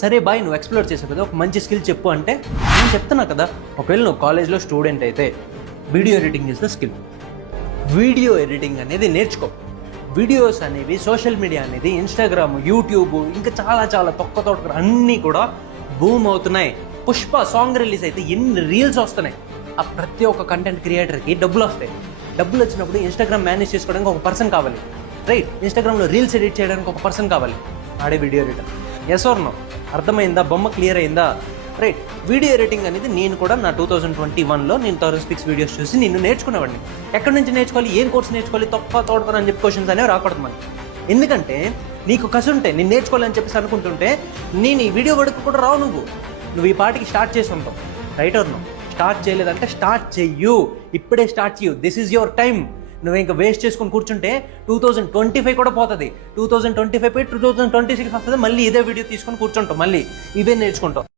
సరే బాయ్, నువ్వు ఎక్స్ప్లోర్ చేసావు కదా, ఒక మంచి స్కిల్ చెప్పు అంటే నేను చెప్తున్నా కదా. ఒకవేళ నువ్వు కాలేజ్లో స్టూడెంట్ అయితే video editing is the skill. Video editing అనేది నేర్చుకో. వీడియోస్ అనేవి, సోషల్ మీడియా అనేది, ఇన్స్టాగ్రామ్, యూట్యూబ్, ఇంకా చాలా చాలా తొక్క అన్నీ కూడా బూమ్ అవుతున్నాయి. పుష్ప సాంగ్ రిలీజ్ అయితే ఎన్ని రీల్స్ వస్తున్నాయి. ఆ ప్రతి ఒక్క కంటెంట్ క్రియేటర్కి డబ్బులు వస్తాయి. డబ్బులు వచ్చినప్పుడు ఇన్స్టాగ్రామ్ మేనేజ్ చేసుకోవడానికి ఒక పర్సన్ కావాలి, రైట్? ఇన్స్టాగ్రామ్లో రీల్స్ ఎడిట్ చేయడానికి ఒక పర్సన్ కావాలి, ఆడే video editor. Yes or no? అర్థమైందా? బొమ్మ క్లియర్ అయిందా? రైట్. వీడియో ఎడిటింగ్ అనేది నేను కూడా నా 2021లో నేను థౌసండ్ వీడియోస్ చూసి నేను నేర్చుకునేవాడిని. ఎక్కడి నుంచి నేర్చుకోవాలి, ఏం కోర్స్ నేర్చుకోవాలి, తోడతాను అని చెప్పి క్వశ్చన్స్ అనేవి రాకూడదు మనకి. ఎందుకంటే నీకు కసి ఉంటే నేను నేర్చుకోవాలని చెప్పేసి అనుకుంటుంటే నేను ఈ వీడియో వరకు కూడా రావు. నువ్వు ఈ పాటికి స్టార్ట్ చేసి ఉంటావు, రైట్ ఆర్ నో? స్టార్ట్ చేయలేదంటే స్టార్ట్ చెయ్యు, ఇప్పుడే స్టార్ట్ చెయ్యు. This is your time. నువ్వు ఇంకా వేస్ట్ చేసుకొని కూర్చుంటే 2025 కూడా పోతుంది. 2025 పోయి 2026 వస్తుంది, మళ్ళీ ఇదే వీడియో తీసుకొని కూర్చుంటావు, మళ్ళీ ఇవే నేర్చుకుంటావు.